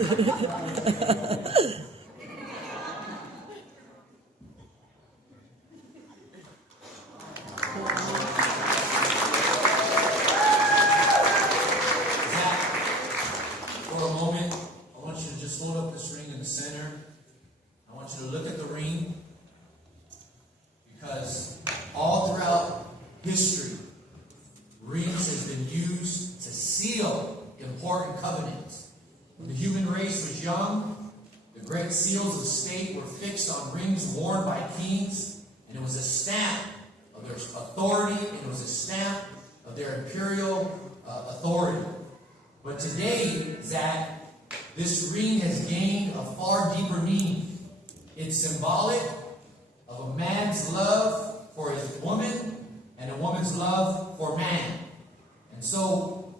For a moment, I want you to just hold up this ring in the center. I want you to look at the ring, because all throughout history, rings has been used to seal important covenants. When the human race was young, the great seals of state were fixed on rings worn by kings, and it was a stamp of their authority, and it was a stamp of their imperial authority. But today, Zach, this ring has gained a far deeper meaning. It's symbolic of a man's love for his woman and a woman's love for man. And so,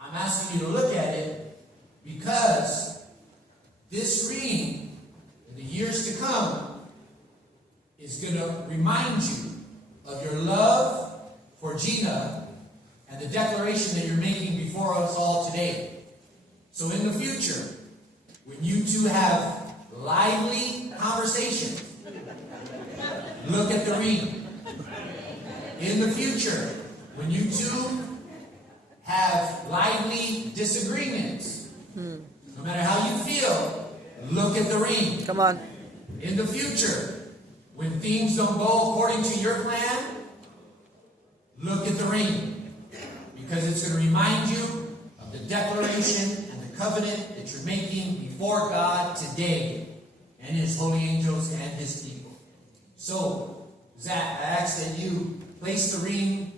I'm asking you to look at it because this ring, in the years to come, is going to remind you of your love for Gina and the declaration that you're making before us all today. So in the future, when you two have lively conversations, look at the ring. In the future, when you two have lively disagreements, no matter how you feel, look at the ring. Come on. In the future, when things don't go according to your plan, look at the ring. Because it's going to remind you of the declaration and the covenant that you're making before God today and His holy angels and His people. So, Zach, I ask that you place the ring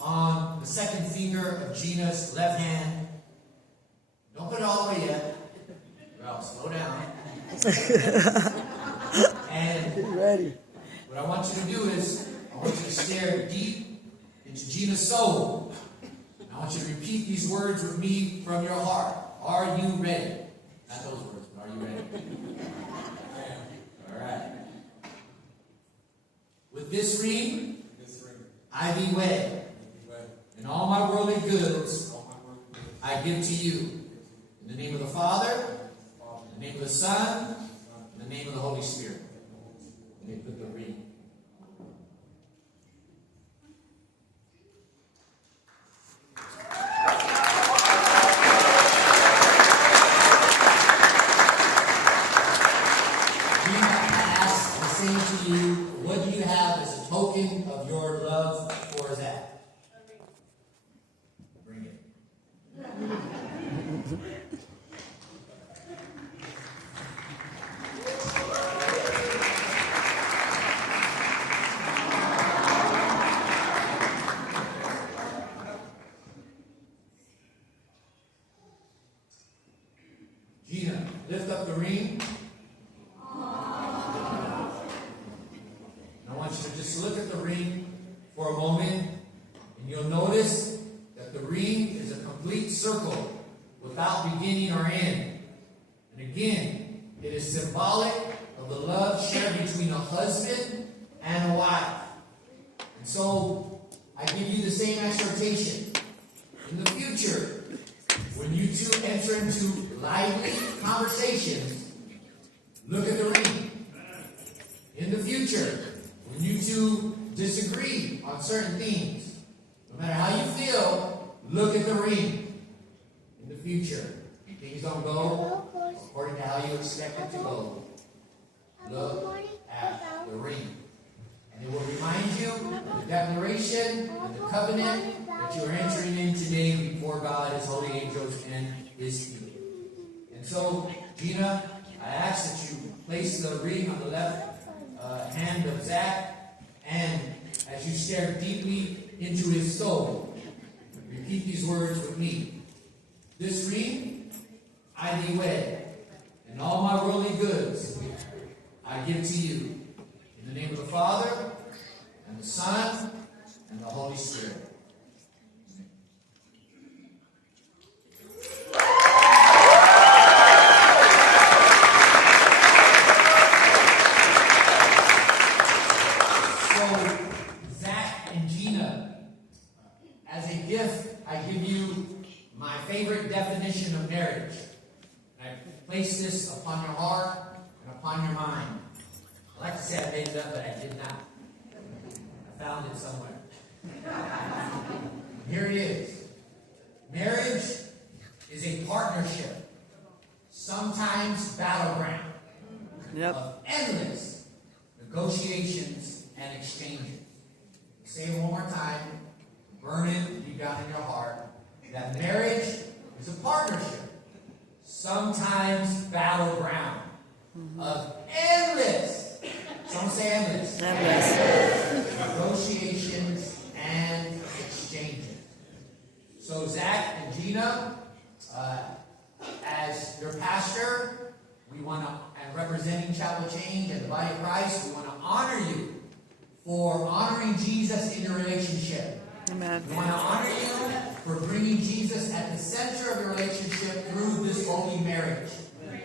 on the second finger of Gina's left hand. Don't put it all the way yet, or I'll slow down. And Ready. what I want you to do is, I want you to stare deep into Gina's soul. I want you to repeat these words with me from your heart. Are you ready? Not those words, but are you ready? All right. With this ring, I be wed, and all my worldly goods I give to you. In the name of the Father, in the name of the Son, in the name of the Holy Spirit. Let me put the ring. What do you have as a token of your love for that? Bring it. Gina, lift up the ring. Just look at the ring for a moment, and you'll notice that the ring is a complete circle without beginning or end. And again, it is symbolic of the love shared between a husband and a wife. And so, I give you the same exhortation. In the future, when you two enter into lively conversations, look at the ring. In the future, when you two disagree on certain things, no matter how you feel, look at the ring. In the future, if things don't go according to how you expect it to go, look at the ring. And it will remind you of the declaration and the covenant that you are entering in today before God, His holy angels, and His people. And so, Gina, I ask that you place the ring on the left hand of Zach, and as you stare deeply into his soul, repeat these words with me. This ring I be wed, and all my worldly goods I give to you. In the name of the Father, and the Son, and the Holy Spirit. As a gift, I give you my favorite definition of marriage. place this upon your heart and upon your mind. I like to say I made it up, but I did not. I found it somewhere. Here it is. Marriage is a partnership, sometimes battleground, of endless negotiations and exchanges. Say it one more time. Burn it deep down in your heart. That marriage is a partnership, sometimes battleground, of endless, some say endless, negotiations and exchanges. So Zach and Gina, as your pastor, we want to, and representing Chapel Change and the body of Christ, we want to honor you for honoring Jesus in your relationship. Amen. We want to honor you for bringing Jesus at the center of your relationship through this holy marriage.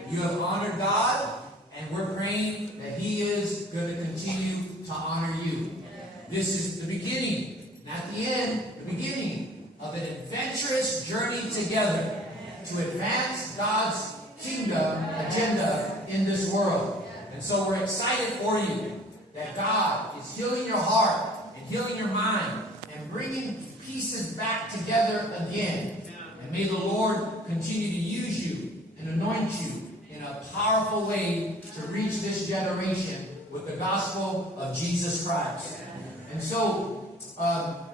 You have honored God, and we're praying that He is going to continue to honor you. This is the beginning, not the end, the beginning of an adventurous journey together to advance God's kingdom agenda in this world. And so we're excited for you that God is healing your heart and healing your mind and bringing pieces back together again. And may the Lord continue to use you and anoint you in a powerful way to reach this generation with the gospel of Jesus Christ. And so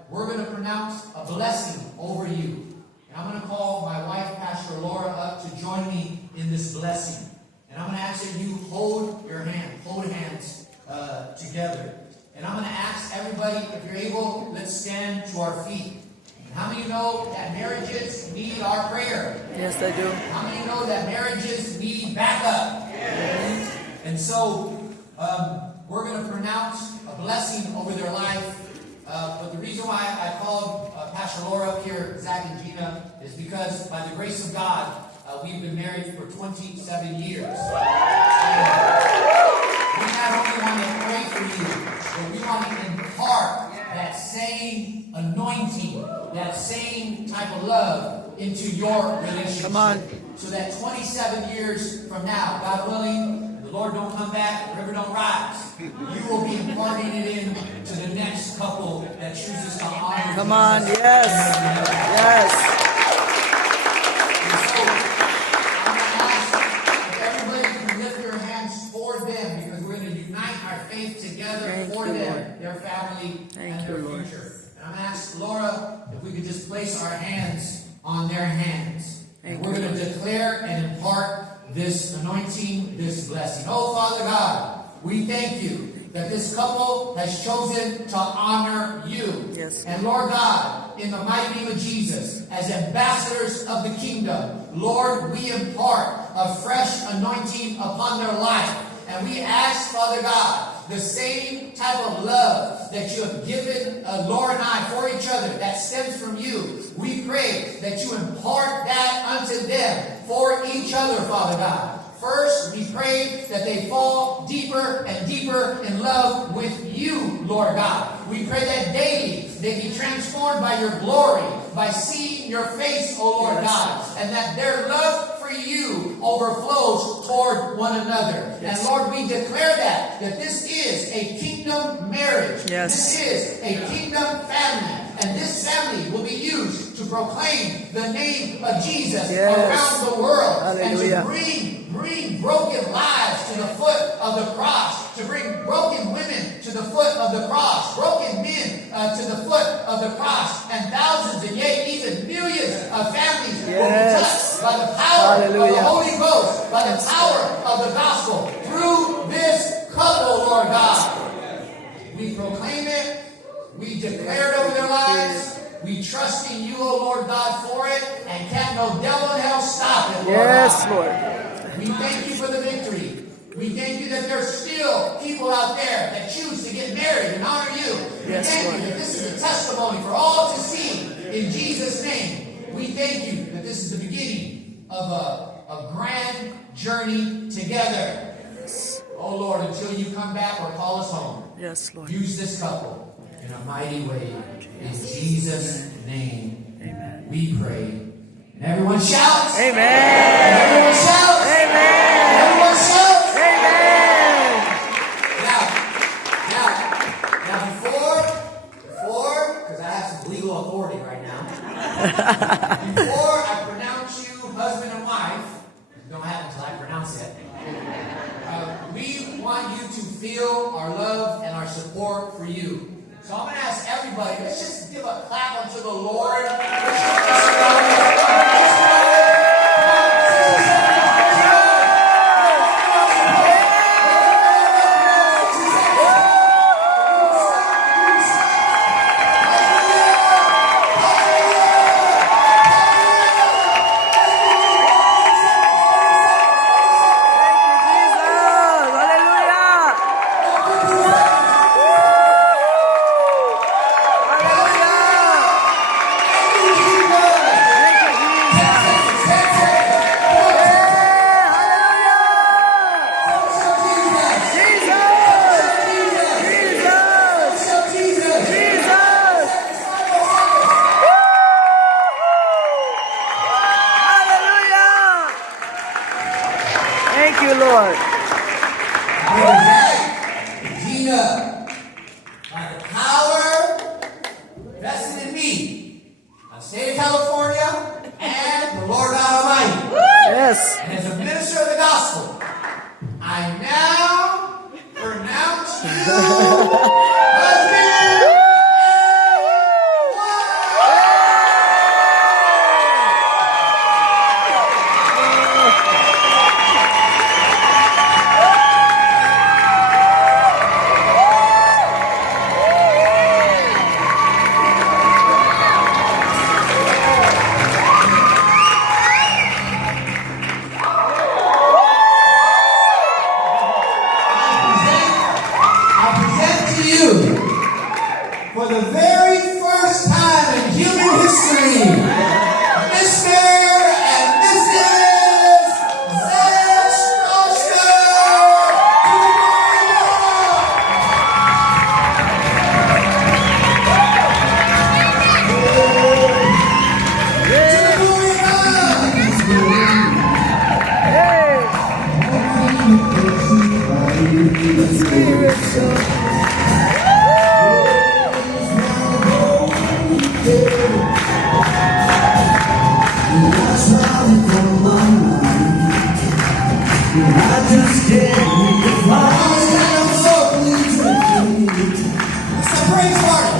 we're going to pronounce a blessing over you. And I'm going to call my wife, Pastor Laura, up to join me in this blessing. And I'm going to ask that you hold hands together. And I'm going to ask everybody, if you're able, let's stand to our feet. And how many know that marriages need our prayer? Yes, they do. How many know that marriages need backup? Yes. And so we're going to pronounce a blessing over their life. But the reason why I called Pastor Laura up here, Zach and Gina, is because by the grace of God, we've been married for 27 years. We not only want to pray for you, but we want to impart that same anointing, that same type of love into your relationship. Come on. So that 27 years from now, God willing, the Lord don't come back, the river don't rise, you will be imparting it in to the next couple that chooses to honor. Come on, yes. Yes. And so, I'm going to ask if everybody can lift your hands for them, because we're going to unite our faith together for them, their family, and their future. And I'm going to ask Laura if we could just place our hands on their hands. And we're going to declare and impart this anointing, this blessing. Oh, Father God, we thank you that this couple has chosen to honor you. Yes. And Lord God, in the mighty name of Jesus, as ambassadors of the kingdom, Lord, we impart a fresh anointing upon their life. And we ask, Father God, the same type of love that you have given Laura and I for each other that stems from you. We pray that you impart that unto them for each other, Father God. First, we pray that they fall deeper and deeper in love with you, Lord God. We pray that daily they be transformed by your glory, by seeing your face, O Lord God, and that their love for you overflows toward one another. Yes. And Lord, we declare that this is a kingdom marriage. Yes. This is a kingdom family. And this family will be used to proclaim the name of Jesus around the world. Hallelujah. And to bring broken lives to the foot of the cross. To bring broken women to the foot of the cross. Broken men to the foot of the cross. And thousands and yea, even millions of families will be touched by the power of the Holy Ghost. By the power of the gospel. Through this couple, Lord God. We proclaim it. We declare it over their lives. We trust in you, O Lord God, for it. And can't no devil in hell stop it, Lord God. Lord. We thank you for the victory. We thank you that there's still people out there that choose to get married and honor you. We thank you that this is a testimony for all to see. In Jesus' name, we thank you that this is the beginning of a grand journey together. Oh Lord, until you come back or call us home. Yes, Lord. Use this couple in a mighty way. In Jesus' name, amen. We pray. And everyone shouts. Amen. And everyone shouts. Amen. Before I pronounce you husband and wife, it don't happen until I pronounce it. We want you to feel our love and our support for you. So I'm going to ask everybody, let's just give a clap unto the Lord. Let's Thank you, Lord. Gina, by the power vested in me, the state of California, and the Lord God Almighty. Yes. And as a minister of the gospel, I now pronounce you husband and wife. For the very first time in human history, Mr. and Mrs. Zach Stroster. I just can't read the flowers that I'm so pleased. It's a praise party.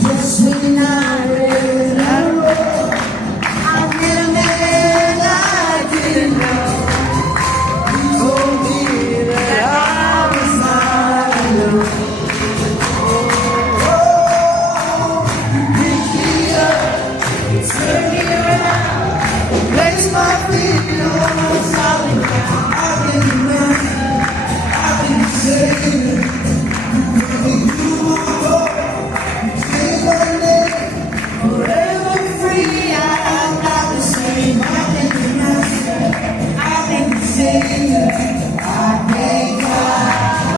Just when I read that road, I met a man I didn't know. He told me that I was not alone. Oh, you picked me up, turned me around, placed my feet on the